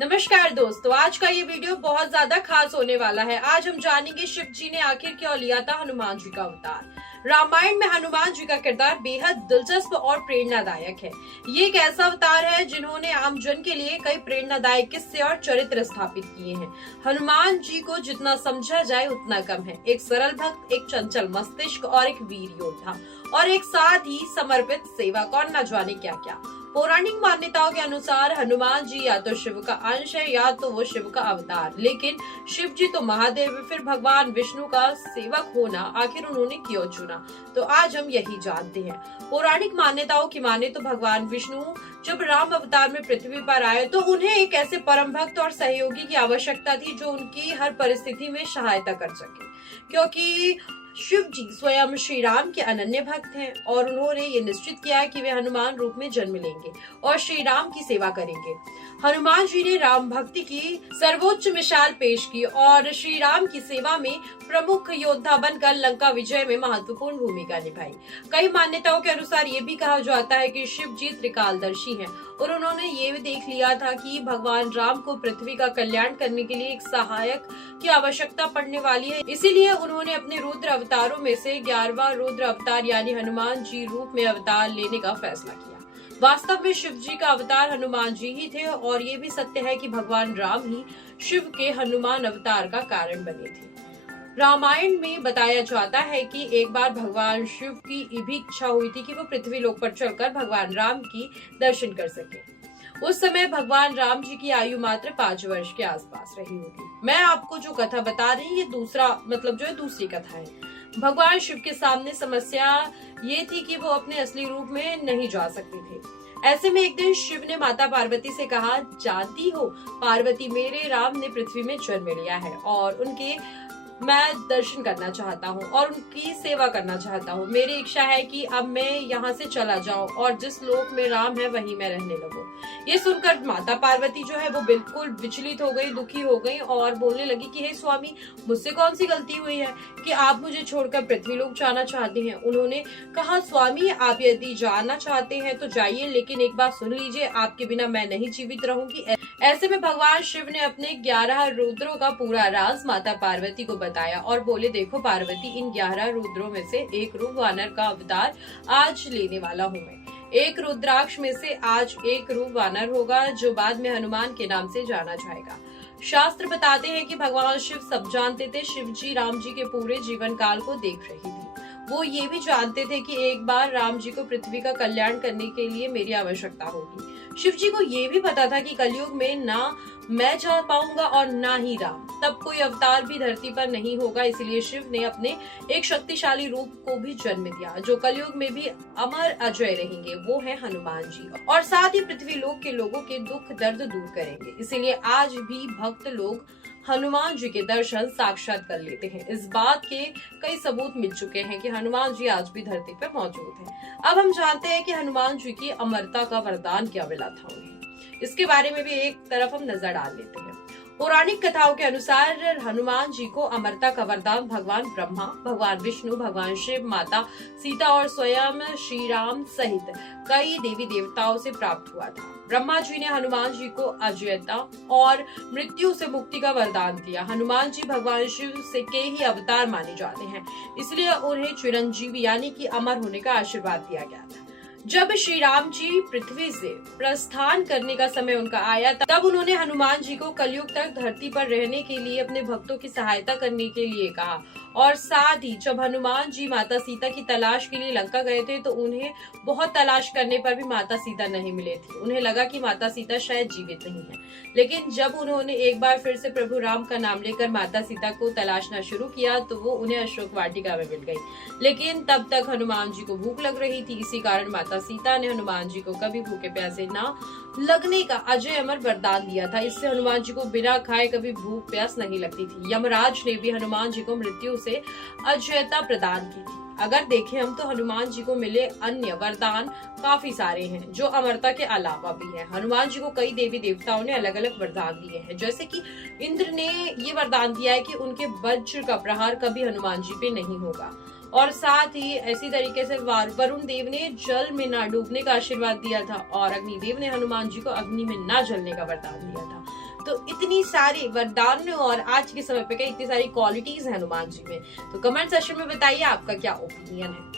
नमस्कार दोस्तों, आज का ये वीडियो बहुत ज्यादा खास होने वाला है। आज हम जानेंगे शिव जी ने आखिर क्यों लिया था हनुमान जी का अवतार। रामायण में हनुमान जी का किरदार बेहद दिलचस्प और प्रेरणादायक है। ये एक ऐसा अवतार है जिन्होंने आम जन के लिए कई प्रेरणादायक किस्से और चरित्र स्थापित किए हैं। हनुमान जी को जितना समझा जाए उतना कम है। एक सरल भक्त, एक चंचल मस्तिष्क और एक वीर योद्धा और एक साथ ही समर्पित सेवक और न जाने क्या क्या। पौराणिक मान्यताओं के अनुसार हनुमान जी या तो शिव का अंश है या तो वो शिव का अवतार, लेकिन शिव जी तो महादेव है, फिर भगवान विष्णु का सेवक होना आखिर उन्होंने क्यों चुना, तो आज हम यही जानते हैं। पौराणिक मान्यताओं की माने तो भगवान विष्णु जब राम अवतार में पृथ्वी पर आए तो उन्हें एक ऐसे परम भक्त और सहयोगी की आवश्यकता थी जो उनकी हर परिस्थिति में सहायता कर सके, क्योंकि शिव जी स्वयं श्री राम के अनन्य भक्त हैं और उन्होंने ये निश्चित किया कि वे हनुमान रूप में जन्म लेंगे और श्री राम की सेवा करेंगे। हनुमान जी ने राम भक्ति की सर्वोच्च मिसाल पेश की और श्री राम की सेवा में प्रमुख योद्धा बनकर लंका विजय में महत्वपूर्ण भूमिका निभाई। कई मान्यताओं के अनुसार ये भी कहा जाता है कि शिव जी त्रिकालदर्शी हैं और उन्होंने ये भी देख लिया था कि भगवान राम को पृथ्वी का कल्याण करने के लिए एक सहायक की आवश्यकता पड़ने वाली है। इसीलिए उन्होंने अपने रुद्र अवतारों में से 11वां रुद्र अवतार यानी हनुमान जी रूप में अवतार लेने का फैसला किया। वास्तव में शिव जी का अवतार हनुमान जी ही थे और ये भी सत्य है कि भगवान राम ही शिव के हनुमान अवतार का कारण बने थे। रामायण में बताया जाता है कि एक बार भगवान शिव की भी इच्छा हुई थी कि वो पृथ्वी लोक पर चलकर भगवान राम की दर्शन कर सके। उस समय भगवान राम जी की आयु मात्र 5 वर्ष के आसपास रही होगी। मैं आपको जो कथा बता रही हूँ ये दूसरी कथा है। भगवान शिव के सामने समस्या ये थी कि वो अपने असली रूप में नहीं जा सकते थे। ऐसे में एक दिन शिव ने माता पार्वती से कहा, जानती हो पार्वती, मेरे राम ने पृथ्वी में जन्म लिया है और उनके मैं दर्शन करना चाहता हूँ और उनकी सेवा करना चाहता हूँ। मेरी इच्छा है कि अब मैं यहाँ से चला जाऊँ और जिस लोक में राम है वहीं मैं रहने लगूं। ये सुनकर माता पार्वती जो है वो बिल्कुल विचलित हो गई, दुखी हो गई और बोलने लगी कि हे स्वामी, मुझसे कौन सी गलती हुई है कि आप मुझे छोड़कर पृथ्वी लोक जाना चाहते हैं। उन्होंने कहा, स्वामी आप यदि जाना चाहते हैं तो जाइए, लेकिन एक बात सुन लीजिए, आपके बिना मैं नहीं जीवित रहूंगी। ऐसे में भगवान शिव ने अपने 11 रुद्रों का पूरा राज माता पार्वती को बताया और बोले, देखो पार्वती, इन 11 रुद्रों में से एक रूप वानर का अवतार आज लेने वाला हूँ मैं। एक रुद्राक्ष में से आज एक रूप वानर होगा जो बाद में हनुमान के नाम से जाना जाएगा। शास्त्र बताते हैं कि भगवान शिव सब जानते थे। शिव जी राम जी के पूरे जीवन काल को देख रही थी। वो ये भी जानते थे कि एक बार राम जी को पृथ्वी का कल्याण करने के लिए मेरी आवश्यकता होगी। शिव जी को ये भी पता था कि कलयुग में ना मैं जा पाऊंगा और ना ही राम, तब कोई अवतार भी धरती पर नहीं होगा। इसलिए शिव ने अपने एक शक्तिशाली रूप को भी जन्म दिया जो कलयुग में भी अमर अजय रहेंगे। वो है हनुमान जी और साथ ही पृथ्वी लोक के लोगों के दुख दर्द दूर करेंगे। इसीलिए आज भी भक्त लोग हनुमान जी के दर्शन साक्षात कर लेते हैं। इस बात के कई सबूत मिल चुके हैं कि हनुमान जी आज भी धरती पर मौजूद हैं। अब हम जानते हैं कि हनुमान जी की अमरता का वरदान क्या मिला था उन्हें। इसके बारे में भी एक तरफ हम नजर डाल लेते हैं। पौराणिक कथाओं के अनुसार हनुमान जी को अमरता का वरदान भगवान ब्रह्मा, भगवान विष्णु, भगवान शिव, माता सीता और स्वयं श्री राम सहित कई देवी देवताओं से प्राप्त हुआ था। ब्रह्मा जी ने हनुमान जी को अजयता और मृत्यु से मुक्ति का वरदान दिया। हनुमान जी भगवान शिव से के ही अवतार माने जाते हैं, इसलिए उन्हें चिरंजीवी यानी कि अमर होने का आशीर्वाद दिया गया था। जब श्री राम जी पृथ्वी से प्रस्थान करने का समय उनका आया, तब उन्होंने हनुमान जी को कलयुग तक धरती पर रहने के लिए अपने भक्तों की सहायता करने के लिए कहा। और साथ ही जब हनुमान जी माता सीता की तलाश के लिए लंका गए थे तो उन्हें बहुत तलाश करने पर भी माता सीता नहीं मिले थी। उन्हें लगा कि माता सीता शायद जीवित नहीं है, लेकिन जब उन्होंने एक बार फिर से प्रभु राम का नाम लेकर माता सीता को तलाशना शुरू किया तो वो उन्हें अशोक वाटिका में मिल गई। लेकिन तब तक हनुमान जी को भूख लग रही थी। इसी कारण माता सीता ने हनुमान जी को कभी भूखे प्यासे ना लगने का अजय अमर वरदान दिया था। इससे हनुमान जी को बिना खाए कभी भूख प्यास नहीं लगती थी। यमराज ने भी हनुमान जी को मृत्यु से अजयता प्रदान की थी। अगर देखें हम तो हनुमान जी को मिले अन्य वरदान काफी सारे हैं जो अमरता के अलावा भी हैं। हनुमान जी को कई देवी देवताओं ने अलग अलग वरदान दिए हैं, जैसे कि इंद्र ने ये वरदान दिया है कि उनके वज्र का प्रहार कभी हनुमान जी पे नहीं होगा। और साथ ही इसी तरीके से वरुण देव ने जल में ना डूबने का आशीर्वाद दिया था और अग्निदेव ने हनुमान जी को अग्नि में ना जलने का वरदान दिया था। तो इतनी सारी वरदान और आज के समय पे इतनी सारी क्वालिटीज है हनुमान जी में। तो कमेंट सेक्शन में बताइए आपका क्या ओपिनियन है।